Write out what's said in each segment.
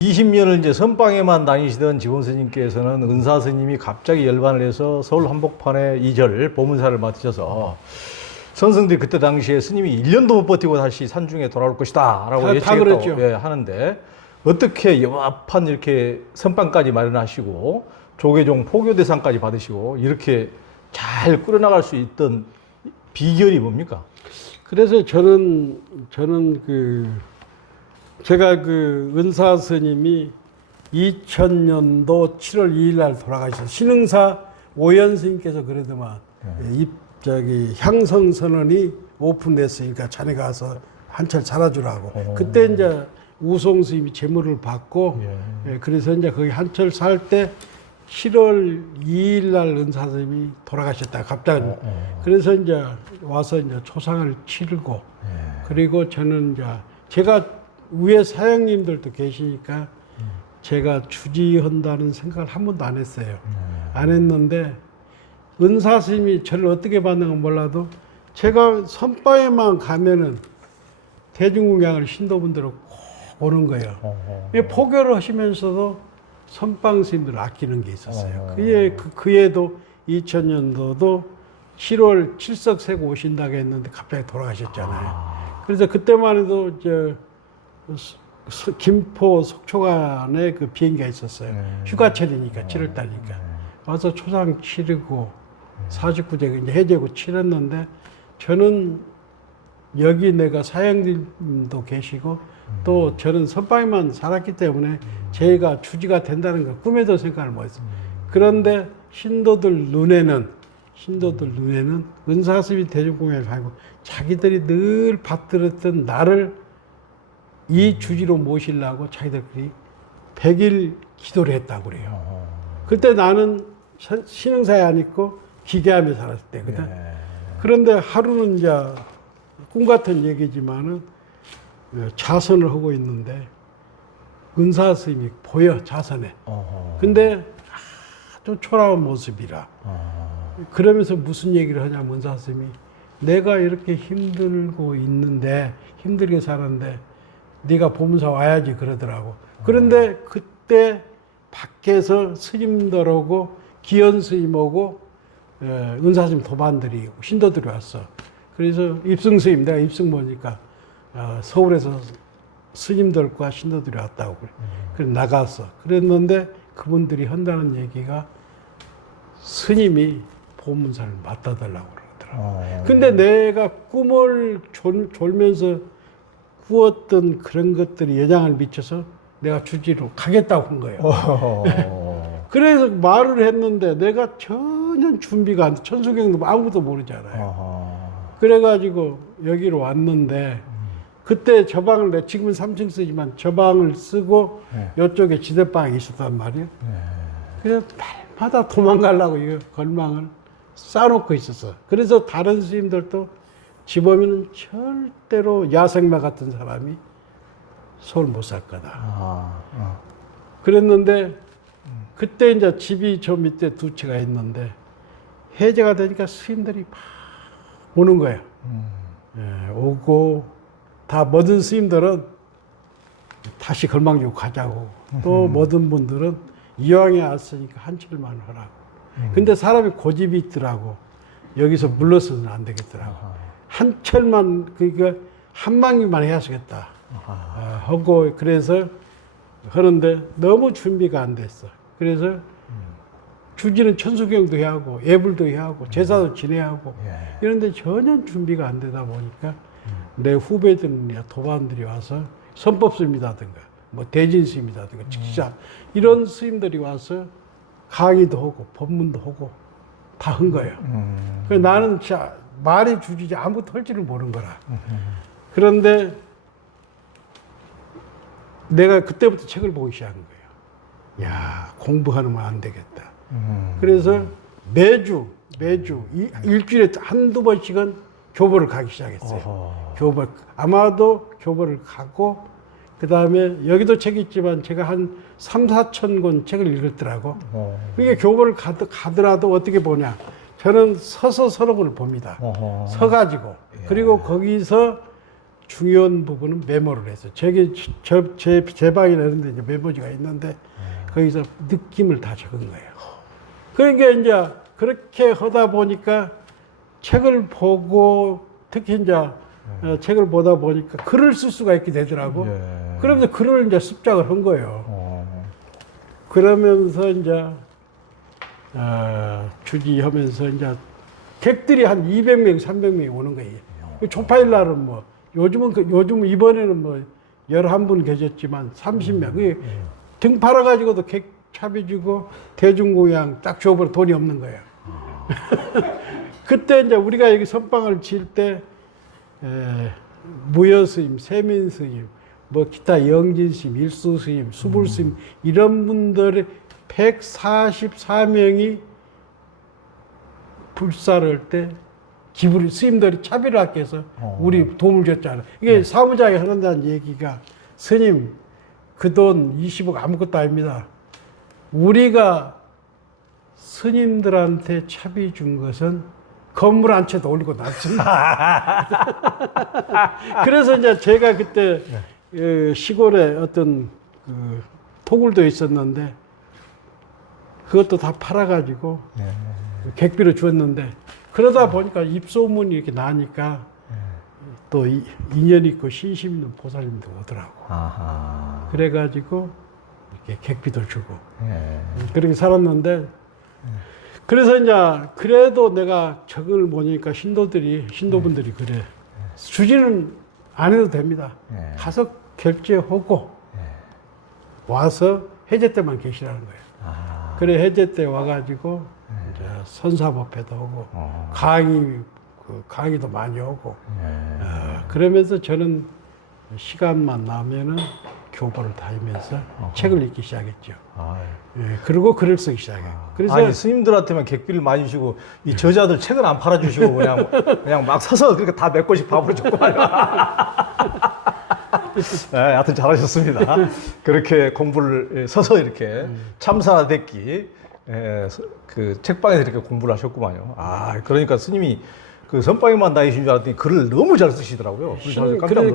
20년을 이제 선방에만 다니시던 지원 스님께서는 은사 스님이 갑자기 열반을 해서 서울 한복판에 2절 보문사를 맡으셔서 선생들이 그때 당시에 스님이 1년도 못 버티고 다시 산중에 돌아올 것이다 라고 예측했다고 하는데, 어떻게 영합한 이렇게 선방까지 마련하시고 조계종 포교 대상까지 받으시고 이렇게 잘 끌어나갈 수 있던 비결이 뭡니까? 그래서 저는 제가 은사 스님이 2000년도 7월 2일 날 돌아가셔서 신흥사 오연 스님께서 그러더만 향성 선언이 오픈됐으니까 자네 가서 한철 살아주라고. 그때 이제 우송 스님이 제물을 받고 그래서 이제 거기 한철 살 때 7월 2일 날 은사 스님이 돌아가셨다 갑자기. 그래서 이제 와서 이제 초상을 치르고 그리고 저는 이제 제가 위에 사장님들도 계시니까 제가 주지한다는 생각을 한 번도 안 했어요. 안 했는데 은사 스님이 저를 어떻게 받는 건 몰라도 제가 선바에만 가면은 대중공양을 신도분들을 꼭 오는 거예요. 포교를 하시면서도 선방 스님들을 아끼는 게 있었어요. 그에도 2000년도도 7월 칠석세고 오신다고 했는데 갑자기 돌아가셨잖아요. 그래서 그때만 해도 김포 속초간에 그 비행기가 있었어요. 휴가철이니까 7월달이니까 와서 초상 치르고 49제 이제 해제고 치렀는데, 저는 여기 내가 사장님도 계시고 또 저는 선방에만 살았기 때문에 제가 주지가 된다는 걸 꿈에도 생각을 못했어요. 그런데 신도들 눈에는 은사스님이 대중공연을 하고 자기들이 늘 받들었던 나를 이 주지로 모시려고 자기들끼리 100일 기도를 했다고 그래요. 그때 나는 신흥사에 안 있고 기계하며 살았을 때거든. 그런데 하루는 이제 꿈 같은 얘기지만은 자선을 하고 있는데 은사 스님이 보여, 자선에. 근데 아주 초라한 모습이라. 그러면서 무슨 얘기를 하냐면 은사 스님이 내가 이렇게 힘들고 있는데, 힘들게 사는데 네가 보문사 와야지 그러더라고. 그런데 그때 밖에서 스님들하고 기현 스님하고 은사 스님 도반들이 신도들이 왔어. 그래서 입승 스님, 내가 입승 보니까 서울에서 스님들과 신도들이 왔다고 그래. 그래서 나갔어. 그랬는데 그분들이 한다는 얘기가 스님이 보문사를 맡아달라고 그러더라고. 근데 내가 꿈을 졸면서 꾸었던 그런 것들이 영향을 미쳐서 내가 주지로 가겠다고 한 거예요. 그래서 말을 했는데 내가 전혀 준비가 안 돼. 천수경도 아무것도 모르잖아요. 그래가지고 여기로 왔는데 그때 저 방을 지금은 3층 쓰지만 저 방을 쓰고 이쪽에 지대방이 있었단 말이에요. 그래서 날마다 도망가려고 이거 걸망을 쌓아놓고 있었어. 그래서 다른 스님들도 집 오면은 절대로 야생마 같은 사람이 서울 못 살 거다. 그랬는데 그때 이제 집이 저 밑에 두 채가 있는데 해제가 되니까 스님들이 막 오는 거예요. 오고 다 모든 스님들은 다시 걸망 주고 가자고, 또 모든 분들은 이왕에 왔으니까 한철만 하라고. 근데 사람이 고집이 있더라고. 여기서 물러서는 안 되겠더라고. 한철만, 그러니까 한방위만 해야겠다 하고, 그래서 하는데 너무 준비가 안 됐어. 그래서 주지는 천수경도 해야 하고 예불도 해야 하고 제사도 지내야 하고 이런데 전혀 준비가 안 되다 보니까 내 후배들이나 도반들이 와서 선법스님이라든가 뭐 대진스님이라든가 직자 이런 스님들이 와서 강의도 하고 법문도 하고 다 한 거예요. 그래서 나는 진짜 말이 주지지 아무것도 할 줄을 모르는 거라. 그런데 내가 그때부터 책을 보기 시작한 거예요. 야, 공부하면 안 되겠다. 그래서 매주 일주일에 한두 번씩은 교보를 가기 시작했어요. 교보, 아마도 교보를 가고, 그 다음에 여기도 책이 있지만 제가 한 3,4천 권 책을 읽었더라고. 그게 교보를 가더라도 어떻게 보냐. 저는 서서 서록을 봅니다. 서가지고. 그리고 거기서 중요한 부분은 메모를 했어요. 제 방이나 이런 데 이제 메모지가 있는데 거기서 느낌을 다 적은 거예요. 그러니까 이제 그렇게 하다 보니까 책을 보고 특히 이제 책을 보다 보니까 글을 쓸 수가 있게 되더라고. 예. 그러면서 글을 이제 습작을 한 거예요. 그러면서 이제 주지하면서 이제 객들이 한 200명, 300명이 오는 거예요. 초파일 날은 뭐 요즘 이번에는 뭐 11분 계셨지만 30명. 그게 등 팔아가지고도 객 차비주고 대중공양 딱 줘버려 돈이 없는 거예요. 그때 이제 우리가 여기 선방을 지을 때 무여 스님, 세민 스님, 뭐 기타 영진 스님, 일수 스님, 수불 스님 이런 분들의 144명이 불사를 할 때 기부를 스님들이 차비를 아껴서 우리 도움을 줬잖아요. 이게 사무장이 하는다는 얘기가 스님 그 돈 20억 아무것도 아닙니다. 우리가 스님들한테 차비 준 것은 건물 한 채도 올리고 놨습니다. 그래서 이제 제가 그때 시골에 어떤 그 토굴도 있었는데 그것도 다 팔아가지고 객비로 주었는데 그러다 보니까 입소문이 이렇게 나니까 또 인연 있고 신심 있는 보살님도 오더라고. 아하. 그래가지고 이렇게 객비도 주고 예. 그렇게 살았는데 그래서 이제 그래도 내가 적을 보니까 신도분들이 그래 주지는 안 해도 됩니다. 예. 가서 결제하고 와서 해제 때만 계시라는 거예요. 아. 그래 해제 때 와가지고 이제 선사법회도 오고 강의도 많이 오고 그러면서 저는 시간만 나면은 교보를 다니면서 책을 읽기 시작했죠. 그리고 글을 쓰기 시작했고. 그래서 아니 스님들한테만 객비를 많이 주시고 이 저자들 책을 안 팔아주시고 그냥 막 서서 그렇게 다 몇 권씩 밥으로 줬고 네, 하여튼 잘하셨습니다. 그렇게 공부를 서서 이렇게 참사됐기 그 책방에서 이렇게 공부를 하셨구만요. 그러니까 스님이 그 선방에만 다니신 줄 알았더니 글을 너무 잘 쓰시더라고요.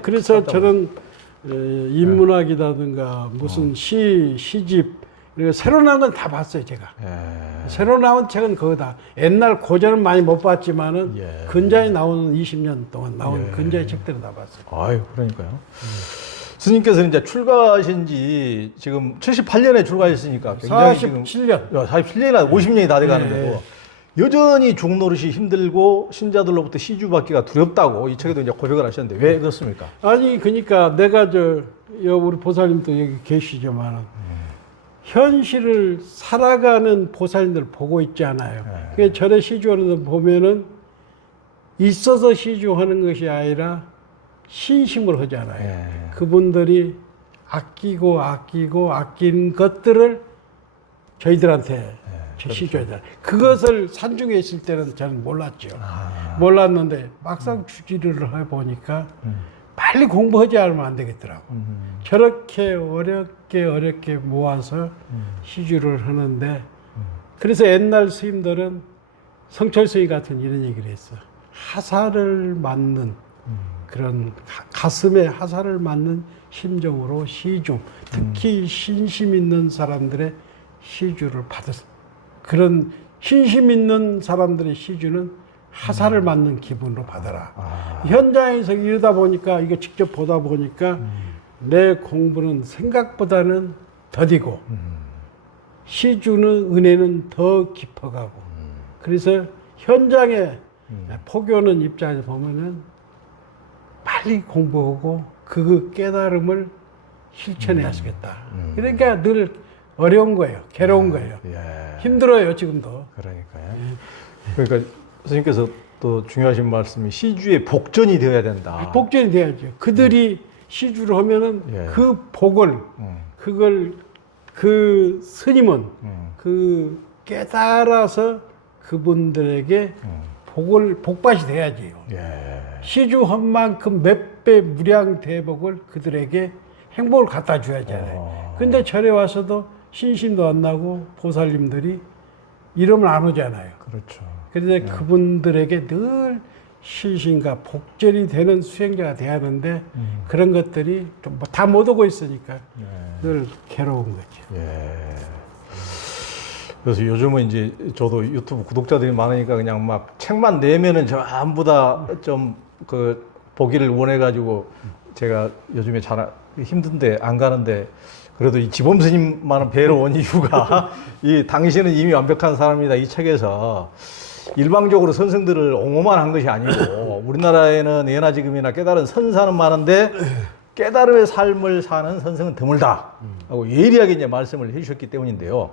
그래서 저는 인문학이라든가 무슨 시집 새로 나온 건 다 봤어요, 제가. 새로 나온 책은 그거다. 옛날 고전은 많이 못 봤지만은 근자에 나오는 20년 동안 나온 근자의 책들은 다 봤어요. 아유, 그러니까요. 스님께서는 이제 출가하신 지 지금 78년에 출가하셨으니까 굉장히 47년. 47년이나 50년이 다 돼가는데도 여전히 종노릇이 힘들고 신자들로부터 시주받기가 두렵다고 이 책에도 이제 고백을 하셨는데 왜 그렇습니까? 아니, 그러니까 내가 우리 보살님도 여기 계시지만 현실을 살아가는 보살님들 보고 있지 않아요. 그 절에 시주하는 데 보면은 있어서 시주하는 것이 아니라 신심을 하잖아요. 그분들이 아낀 것들을 저희들한테 시줘야 돼. 그것을 산중에 있을 때는 저는 몰랐죠. 몰랐는데 막상 주지를 해보니까 빨리 공부하지 않으면 안 되겠더라고. 저렇게 어렵게 모아서 시주를 하는데 그래서 옛날 스님들은 성철 스님 같은 이런 얘기를 했어. 하사를 맞는 그런 가슴에 하사를 맞는 심정으로 시주, 특히 신심 있는 사람들의 시주를 받았어. 그런 신심 있는 사람들의 시주는 하사를 맞는 기분으로 받아라. 현장에서 이러다 보니까 이거 직접 보다 보니까 내 공부는 생각보다는 더디고 시주는 은혜는 더 깊어가고 그래서 현장에 포교는 입장에서 보면은 빨리 공부하고 그 깨달음을 실천해야 하겠다. 그러니까 늘 어려운 거예요. 괴로운 거예요. 힘들어요, 지금도. 그러니까요. 그러니까 선생님께서 또 중요하신 말씀이 시주의 복전이 되어야 된다. 복전이 돼야죠. 그들이 시주를 하면은 그 복을, 그 스님은 그 깨달아서 그분들에게 복밭이 돼야지요. 시주한 만큼 몇 배 무량 대복을 그들에게 행복을 갖다 줘야잖아요. 근데 절에 와서도 신심도 안 나고 보살님들이 이름을 안 오잖아요. 그렇죠. 그런데 그분들에게 늘 시신과 복절이 되는 수행자가 돼야 하는데 그런 것들이 좀 다 못 오고 있으니까 늘 괴로운 거죠. 예. 그래서 요즘은 이제 저도 유튜브 구독자들이 많으니까 그냥 막 책만 내면은 전부 다 좀 그 보기를 원해가지고 제가 요즘에 잘 힘든데 안 가는데 그래도 이 지범 스님만은 뵈러 온 이유가 이 당신은 이미 완벽한 사람이다 이 책에서 일방적으로 선생들을 옹호만 한 것이 아니고 우리나라에는 예나 지금이나 깨달은 선사는 많은데 깨달음의 삶을 사는 선생은 드물다 하고 예리하게 이제 말씀을 해주셨기 때문인데요.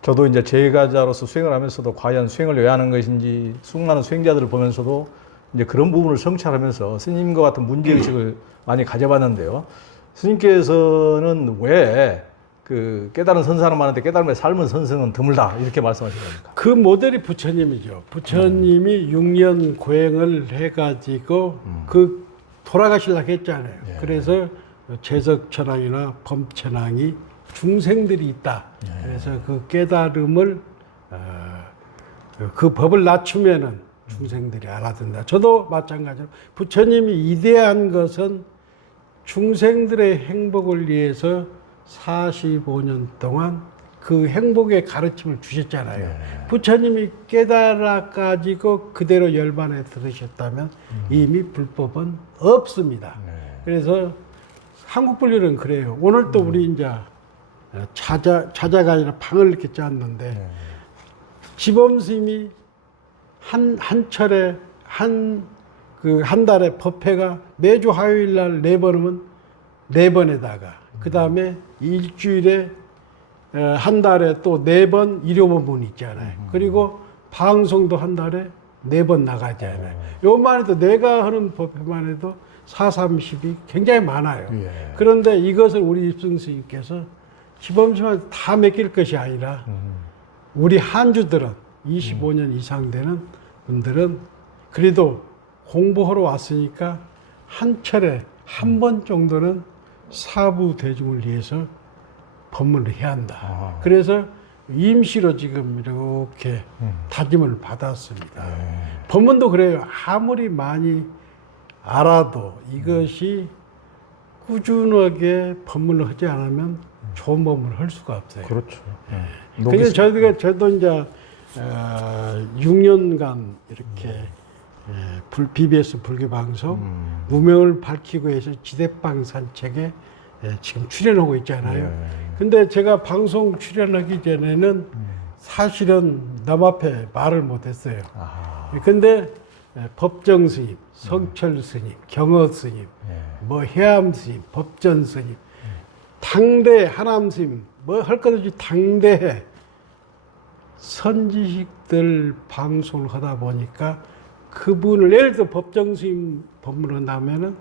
저도 이제 제가자로서 수행을 하면서도 과연 수행을 왜 하는 것인지 수많은 수행자들을 보면서도 이제 그런 부분을 성찰하면서 스님과 같은 문제의식을 많이 가져봤는데요. 스님께서는 왜 그 깨달은 선사는 많은데 깨달음의 삶은 선생은 드물다 이렇게 말씀하신 겁니까? 그 모델이 부처님이죠. 부처님이 6년 고행을 해가지고 그 돌아가시려고 했잖아요. 예. 그래서 재석천왕이나 범천왕이 중생들이 있다. 그래서 그 깨달음을 그 법을 낮추면은 중생들이 알아듣는다. 저도 마찬가지로 부처님이 이대한 것은 중생들의 행복을 위해서 45년 동안 그 행복의 가르침을 주셨잖아요. 부처님이 깨달아 가지고 그대로 열반에 들으셨다면 이미 불법은 없습니다. 그래서 한국 불교는 그래요. 오늘 또 우리 이제 자자가 아니라 방을 이렇게 짰는데 지범 스님이 한 철에 한 달에 법회가 매주 화요일 날 4번이면 4번에다가 그 다음에 일주일에 한 달에 또 4번 일요법문 있잖아요. 그리고 방송도 한 달에 4번 나가잖아요. 요만 해도 내가 하는 법회만 해도 430이 굉장히 많아요. 예. 그런데 이것을 우리 입승 스님께서 지범스님한테 다 맡길 것이 아니라 우리 한주들은 25년 이상 되는 분들은 그래도 공부하러 왔으니까 한 철에 한 번 정도는 사부 대중을 위해서 법문을 해야 한다. 그래서 임시로 지금 이렇게 다짐을 받았습니다. 법문도 그래요. 아무리 많이 알아도 이것이 꾸준하게 법문을 하지 않으면 좋은 법문을 할 수가 없어요. 그렇죠. 그래서 저도 이제 6년간 이렇게 BBS 불교 방송 무명을 밝히고 해서 지대방 산책에 지금 출연하고 있잖아요. 근데 제가 방송 출연하기 전에는 사실은 남 앞에 말을 못했어요. 근데 법정 스님, 성철 스님, 경어 스님, 뭐 해암 스님, 법전 스님, 당대 하남 스님, 뭐 할 것 없이 당대에 선지식들 방송을 하다 보니까 그분을 예를 들어 법정 스님 법문을 한다면은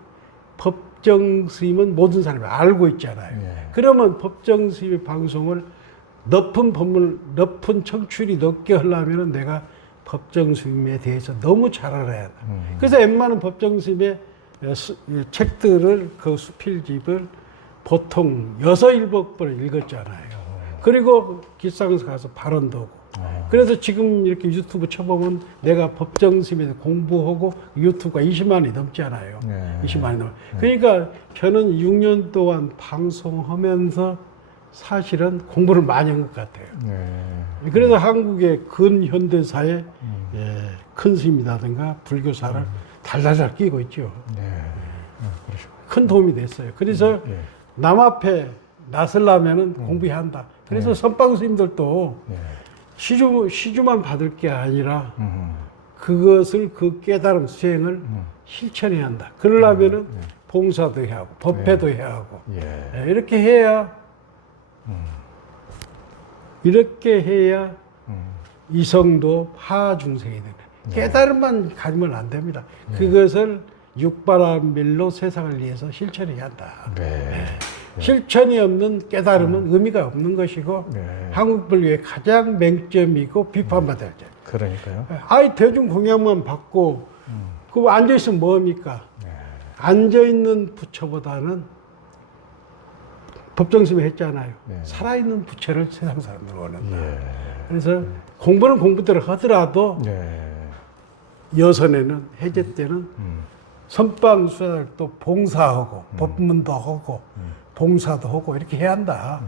법정 스님은 모든 사람이 알고 있잖아요. 그러면 법정 스님의 방송을 높은 법문, 높은 청취율이 높게 하려면은 내가 법정 스님에 대해서 너무 잘 알아야 한다. 그래서 웬만한 법정 스님의 책들을 그 수필집을 보통 6, 7번을 읽었잖아요. 그리고 기상에서 가서 발언도 하고. 그래서 지금 이렇게 유튜브 쳐보면 내가 법정 스님에 대해서 공부하고 유튜브가 20만이 넘잖아요. 20만이 넘어. 그러니까 저는 6년 동안 방송하면서 사실은 공부를 많이 한 것 같아요. 그래서 한국의 근현대사에 큰 스님이라든가 불교사를 달달달 끼고 있죠. 큰 도움이 됐어요. 그래서 남 앞에 나서려면은 공부해야 한다. 그래서 선방 스님들도 시주만 받을 게 아니라 그것을 그 깨달음 수행을 실천해야 한다. 그러려면은 봉사도 해야 하고 법회도 해야 하고 이렇게 해야 이성도 하중생이 되는 깨달음만 가지면 안 됩니다. 그것을 육바람밀로 세상을 위해서 실천해야 한다. 실천이 없는 깨달음은 의미가 없는 것이고 한국 불교의 가장 맹점이고 비판받아야 돼요. 그러니까요. 아이 대중 공양만 받고 그 앉아 있으면 뭐합니까? 앉아 있는 부처보다는 법정스님이 했잖아요. 살아있는 부처를 세상 사람들 원한다. 그래서 공부는 공부대로 하더라도 여선에는 해제 때는 선방 수사도 봉사하고 법문도 하고 봉사도 하고 이렇게 해야 한다.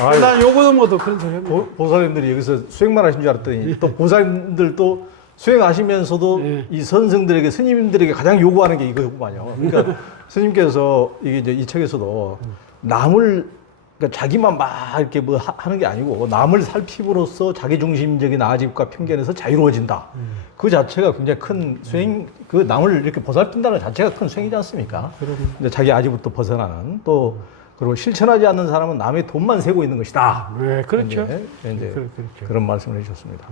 아유, 난 요거도 뭐도 그런 소리 합니다. 보살님들이 여기서 수행만 하신 줄 알았더니 또 보살님들도 수행하시면서도 예. 이 선생들에게 스님들에게 가장 요구하는 게 이거구만요. 그러니까 스님께서 이게 이제 이 책에서도 남을 그러니까 자기만 막 이렇게 뭐 하는 게 아니고 남을 살핌으로써 자기 중심적인 아집과 편견에서 자유로워진다. 그 자체가 굉장히 큰 수행, 그 남을 이렇게 보살핀다는 자체가 큰 수행이지 않습니까? 근데 자기 아집부터 벗어나는 또 그리고 실천하지 않는 사람은 남의 돈만 세고 있는 것이다. 네, 그렇죠. 이제 그렇죠. 그런 말씀을 해주셨습니다.